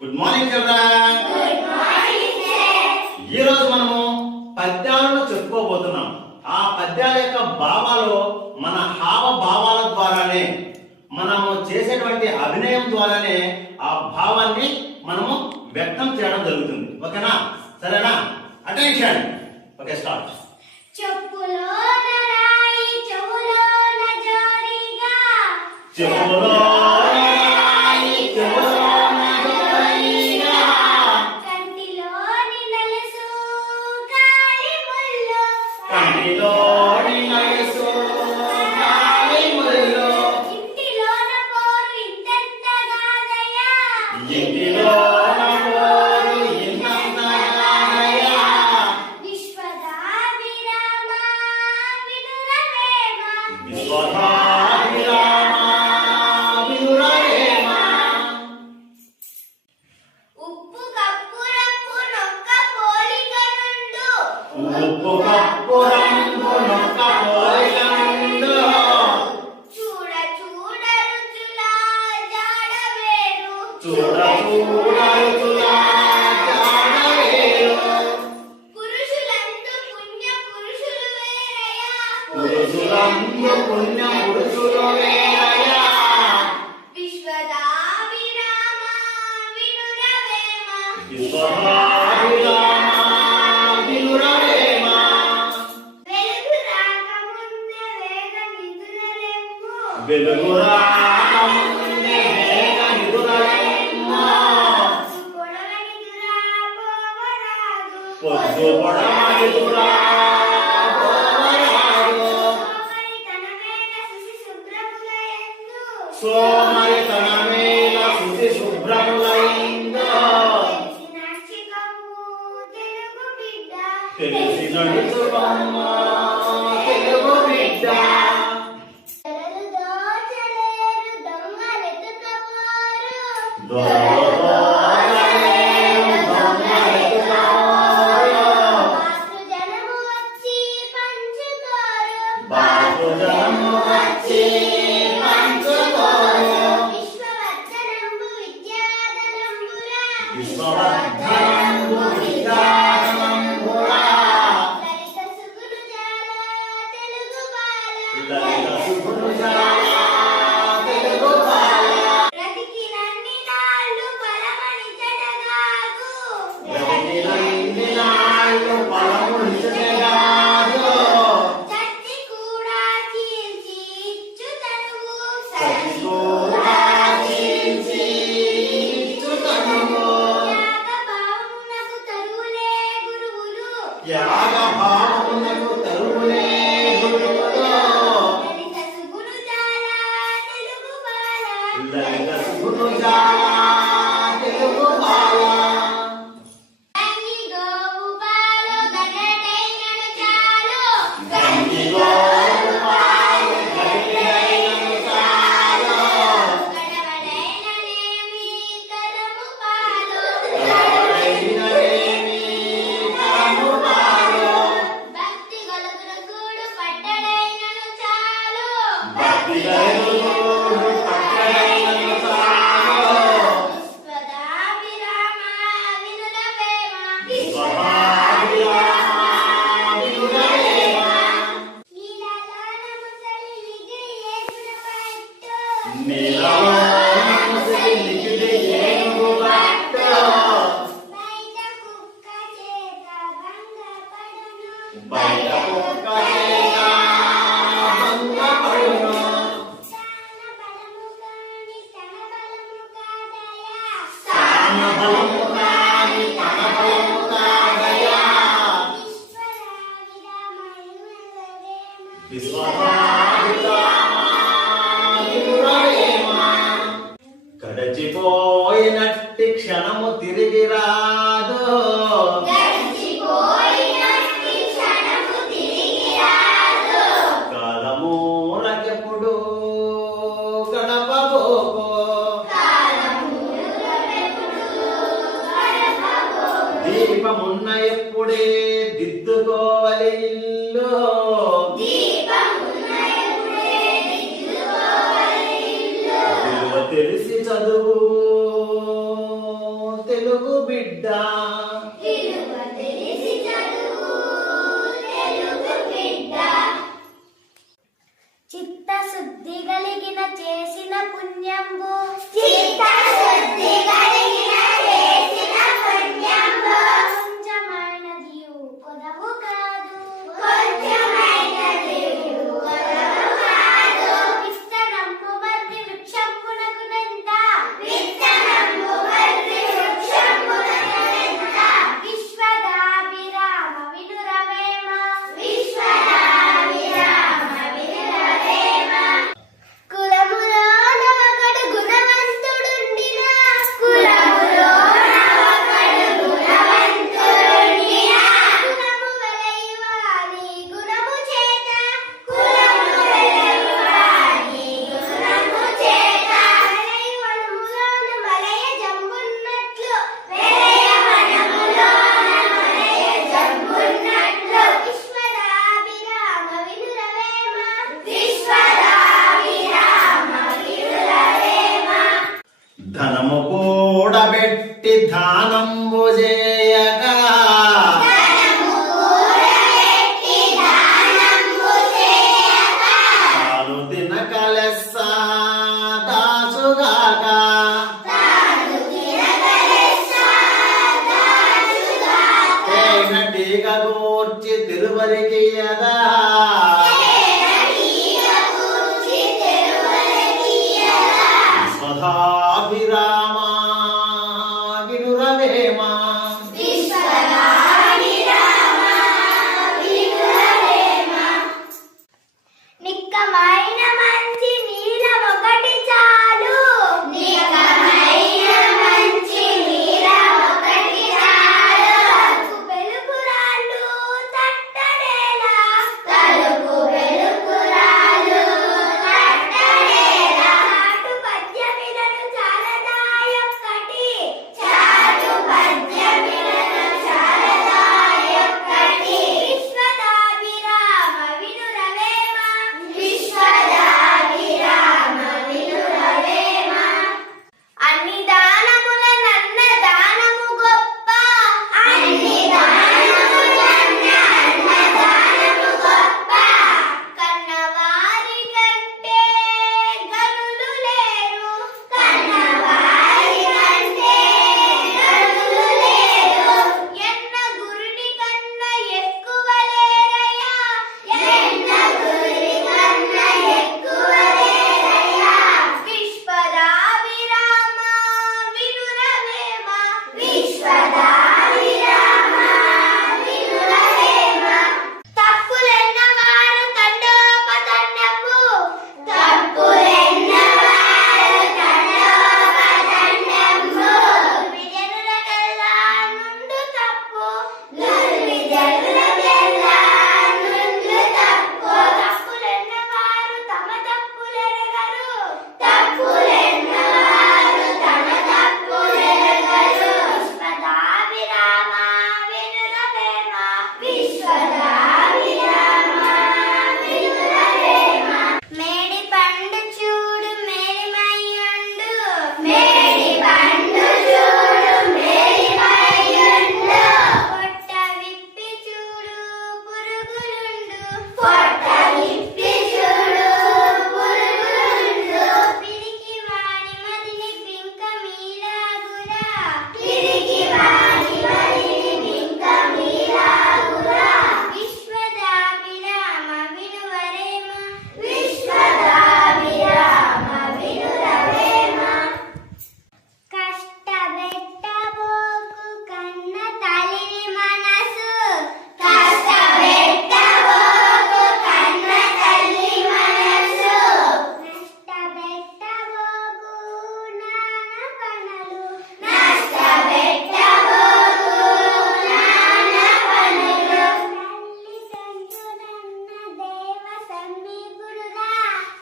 Good morning children. Good morning sir. ఈ రోజు మనము పద్యాలను చెప్పుకోబోతున్నాం. ఆ పద్యాల యొక్క భావాలు మన హావభావాల ద్వారానే, మనము చేసేటువంటి అభినయం ద్వారానే ఆ భావాన్ని మనము వ్యక్తం చేయడం జరుగుతుంది. ఓకేనా? సరేనా? అటెన్షన్. Okay, start. చెప్పులోన రాయి చెవులోన జోరీగా, చెప్పులో కంటిలోని నలుసు కాలి ముళ్ళు, కంటిలోని నలుసు కాలి ముళ్ళు, ఇంటిలోన పోరు ఇంతెంత గాదయ్యా, ఇంటిలోన పోరు ఇంతంత గాదయ్యా, విశ్వదాభిరామ వినురవేమ, విశ్వదాభిరామ వినురవేమ, ఉప్పు కప్పు రప్పు నొక్క పోలిక నుండు, ఉప్పు కప్పు రంగు నొక్క పోలిక నుండు, చూడ చూడ రుచుల జాడ వేరు, చూడ చూడ రుచుల జాడ వేరు, పురుషులందు పుణ్య పురుషులు వేరయ్యా, పురుషులందు పుణ్య పురుషులు వేరయ్యా, విశ్వదాభిరామ వినురవేమ, విశ్వదాభిరామ వినురవేమ, వెలుగు రాకముందే వేగ నిధులరెమ్ము, వెలుగు రాకముందే వేగ నిదురలెమ్మో, పొద్దు పొడవని దురా పోవరాదు, సోమరి తన మేల శుచి శుభ్రములైందో, తెలిసి నడుచుకమ్మ తెలుగు బిడ్డ, దొరలోదలేరు దొంగలెత్తుకోరు, బాపుజనము వచ్చి పంచుకోరు, విశ్వవర్ధనంబు విద్యాధనంబురా, లలిత సుగుణు జాల తెలుగు బాల, బ్రతికినన్ని నాళ్ళు బలమని చెడగాకు, బ్రతికినన్ని నాళ్ళు ఫలములిచ్చెగాదు, చచ్చి కూడా చీల్చి ఇచ్చు తనువు, సతికూడా చీల్చి ఇచ్చుతనువు, యాగభావమునకు తరువులే గురువులు, యాగభావమునకు తరువులే గురువులు, లలిత సుగుణు జాల తెలుగు బాల, లలిత సుగుణు జాల తెలుగు బాల, గంగి గోవు పాలు గడటైనను చాలు, గంగిగోవు పాలు గడియైనను చాలు, గడవడైననేమి కరము పాలు, గడవడైననేమి కరము పాలు, భక్తి గొలుగున కూడు పట్టడైనను చాలు, భక్తి గైరుగోడు పట్టడైనను చాలు, విశ్వదాభిరామ వినురవేమ, విశ్వదాభిరామ వినురవేమ, నీలలోన ముసలి నిగిరి యేసున పట్టు, నీలలోన ముసలి నిగిరి ఏనుగు పట్టు, బయట కుక్క చేత భంగపడును, బయట కుక్క చేత భంగపడును, తాన బలము కాని తన బలము కాదయా, తాన బలము కాని తన బలము కాదయా, విశ్వదాభిరామ వినురవేమ, గడచిపోయినట్టి క్షణము తిరిగి రాదు, గడిచిపోయినట్టి క్షణము తిరిగి రాదు, కాలమూలకెప్పుడు గడపబోకో, దీపమున్న ఎప్పుడే దిద్దుకోవాలి ఇల్లు, దీపమున్న ఎప్పుడే దిద్దుకోవాలి ఇల్లు, తెలిసి చదువు బిడ్డ. విలువ తెలిసి చదువు తెలుగు బిడ్డ. చిత్తశుద్ధి కలిగిన చేసిన పుణ్యంబు. చిత్తశుద్ధి కలిగిన చేసిన పుణ్యంబు. కొంచెమైనది కొదవు కాదు. కొంచెమైనది కొదవు కాదు. విత్తనము మర్రి వృక్షంబునకునెంత. విత్తనము మర్రి వృక్షంబునకునెంత. విశ్వదాభిరామ వినురవేమ. విశ్వదాభిరామ వినురవేమ. కులములోన ఒకడు గుణవంతుడుండిన. కులములోన ఒకడు గుణవంతుడుండిన. గుణము వెలయువాని గుణము చేత. కులము వెలయువాని గుణము చేత. వెలయువనములోన మలయ జంబున్నట్లు. వెలయవనములోన మలయ జంబున్నట్లు. విశ్వదాభిరామ వినురవేమ. విశ్వదాభిరామ వినురవేమ. ధనము కూడబెట్టి దానంబు చేయగా. ధనము కూడబెట్టి దానంబు చేయగా. తాను తినక లెస్స దాచుగాక. తాను తినక లెస్స దాచుగాక. తేనెటీగ గూర్చి తిరువరికియదా. తేనెటీగ కూర్చి తెరువలకియదా. స్వధాభిరామ వినురవేమ. విశ్వదాభిరామ వినురవేమ. నిక్కమైన మంచి నీలం ఒకటి చాలు. నిక్కమైన మంచి నీలం ఒకటి చాలు. తలుపు వెలుగురాళ్ళు తట్టడేలా. తలుపు వెలుగురాళ్ళు తట్టడేలా. చాటు పద్యమిలను చాలదాయొక్కటి. చాటు పద్యమిలను చాలదాయొక్కటి. విశ్వదాభిరామ వినురవేమ. విశ్వదాభిరామ వినురవేమ. అన్ని దానముల నన్న దానము గొప్ప. అన్ని దానములన్న అన్న దానము గొప్ప. కన్నవారి కంటే గనులు లేరు. కన్నవారి కంటే గనులు లేరు. ఎన్న గురుని కన్నా ఎక్కువ లేరయ్యా. ఎన్న గురుని కన్నా ఎక్కువ లేరయ్యా. విశ్వదాభిరామ వినురవేమ. విశ్వదాభిరామ వినురవేమ. తప్పులెన్నవారు తండోపతండము. తప్పులెన్నవారు తండోపతండము. దుర్విజనులకెల్లా నుండు తప్పు. దుర్విజనులకెల్లా నుండు తప్పు. తప్పులెన్నవారు తమ తప్పులెరగరు. తప్పులెన్నవారు తమ తప్పులెరగరు. విశ్వదాభిరామ వినురవేమ. విశ్వదాభిరామ వినురవేమ. మేడి పండు చూడు మేలిమయ్యుండు. మేడి పండు చూడు మేలిమయ్యుండు. పొట్ట విప్పి చూడు పురుగులుండు. పొట్ట విప్పి చూడు పురుగులుండు. పిరికి వాని మదిని బింక మీరాగురా. పిరికి వాని మదిని బింక మీరాగురా. విశ్వదాభిరామ వినురవేమ. విశ్వదాభిరామ వినురవేమ. కష్టపెట్టబోకు కన్న తల్లిని మనసు. కష్టపెట్టబోకు కన్న తల్లి మనసు. నష్టపెట్టబోకు నాన్న పనులు. నష్టపెట్టబోకు నాన్న పనులు. తల్లిదండ్రులన్న దేవ సన్నిధులురా.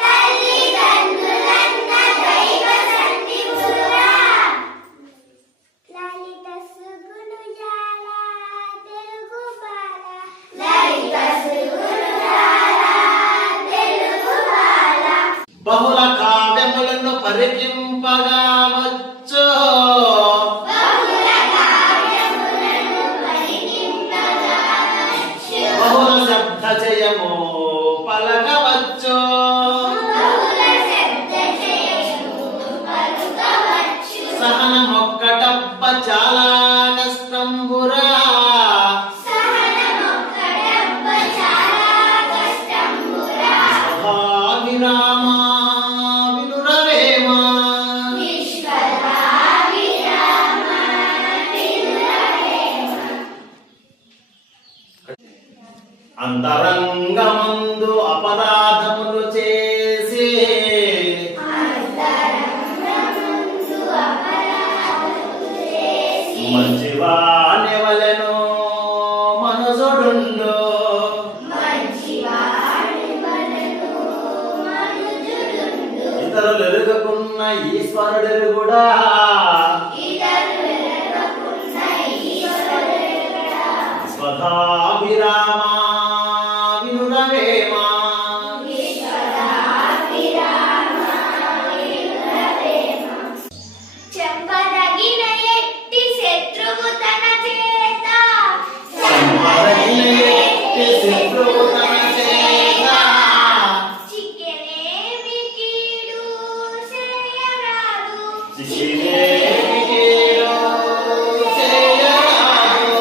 తల్లిదండ్రులన్న దైవ సన్నిధులురా. లలిత సుగుణు జాల తెలుగు బాల. లలిత సుగుణు జాల తెలుగు బాల. బహుళ కావ్యములను పరికింపగా వచ్చు. బహుళ సహనమొక్కటప్ప చాలా కష్టంబురా విరామా వినురవేమా అంతరంగమందు అపరాధములు చేసి మంచివానెవలెను మనుజుడుండు ఇతరులు ఎరుగకున్న ఈశ్వరుడెరుగుడా స్వధాభిరామా వినురవేమా చెప్పదగిన ఎట్టి శత్రువు తన చేత సంపదగిన ఎట్టి శత్రువు తన చేత చిక్కెనేమి కీడు చేయరాదు చిక్కినేమి కీడు చేయరాదు.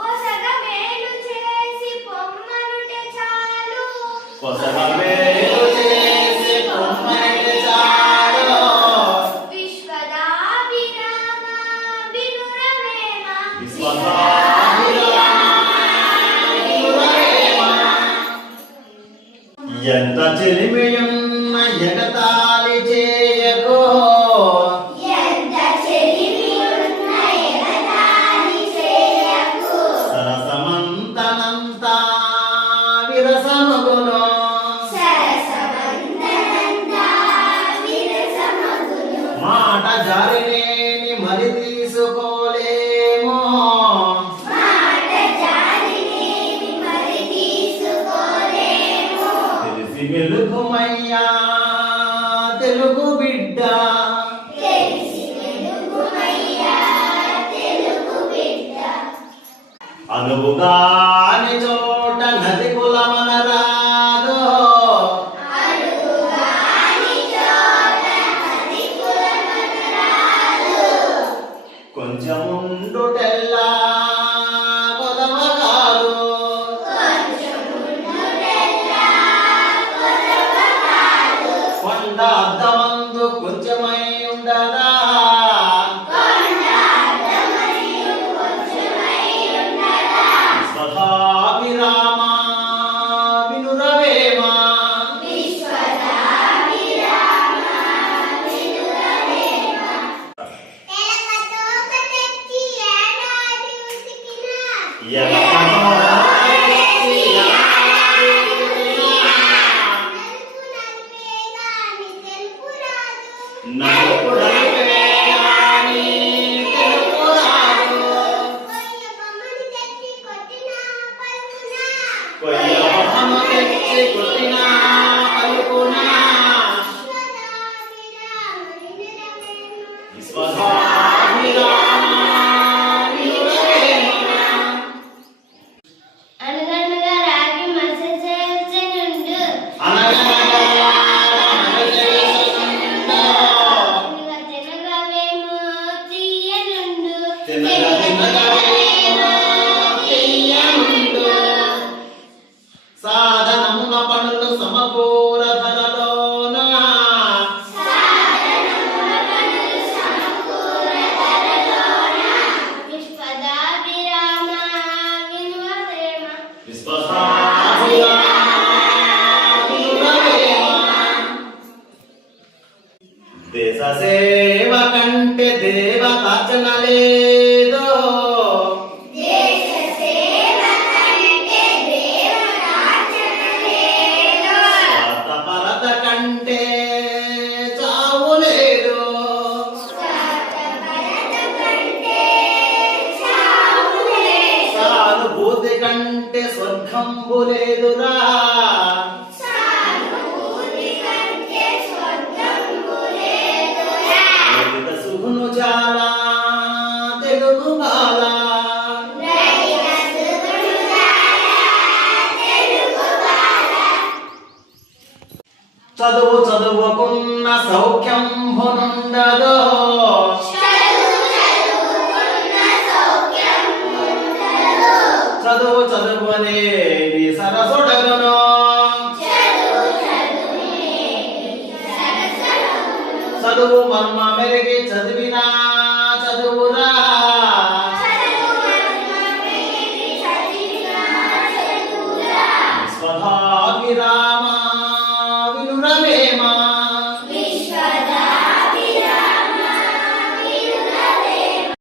పొసగ మేలు చేసి పొమ్మనుటే చాలు పొసగ మేలు చేసి పొమ్మనుటే చాలు. విశ్వదాభిరామ వినురవేమ ఎంత చెలిమియున్న ఎగతాళి చేయకో ఎంత చెలిమియున్న ఎగతాళి చేయకు సరసమంతనంతా విరసమగును సరసమంతనంతా విరసమగును మాట జారినేని మరి తీసుకోలేమో మాట జారినేమి మరి తీసుకోలేము తెలిసి వెలుగుమయ్యా తెలుగు బిడ్డ తెలిసి వెలుగుమయ్యా తెలుగు బిడ్డ అనువుగాని చోట నది కులమనరాదో అడుగాని చోట నది కులమనరాదు కొంచెముండుటెల్లా కొలవగాదు కొంచెముండుటెల్లా కొలవగాదు కొండ అద్దమందు కొంచెమై ఉండరా కొండార్ధమనియు కొంచెమై ఉండగా స్వధాభిరామా వినురవేమా విశ్వదాభిరామ వినురవేమ ఎలకతోక తెచ్చి ఏడాది ఉతికిన ఎలకతో తెచ్చి ఏడాది నలుపు నలిపే గాని తెలుపు రాదు కొయ్య బొమ్మను తెచ్చి కొట్టినా పలుకునా విశ్వధాభిరామా వినురవేమా అనగనగా రాగి మసచేర్చనుండు అనగనగా మనచేసనుండు. తినగవేమో తీయనుండు తినగ తినగవేమో తీయనుండు. సాధనమున పనులు సమకూర ధరలోన విశ్వదాభిరామ వినురవేమ విశ్వధాభిరామా వినురవేమా. దేశ సేవ కంటే దేవతార్చన లేదో దేశ సేవ కంటే దేవతార్చన లేదు స్వార్థపరత కంటే చావు లేదు స్వార్థపరత కంటే చావు లేదు సానుభూతి కంటే స్వర్గంబు లేదురా సానుభూతి కంటే స్వర్గంబు లేదురా జీవిత సుఖును చాలా తెలుగు బాల రైత సుగుణులారా తెలుగు బాల చదువుకున్న సౌఖ్యం ఉండదో చదువుకున్న చదువు చదువునే నీ సరసుడగును చదువు మర్మ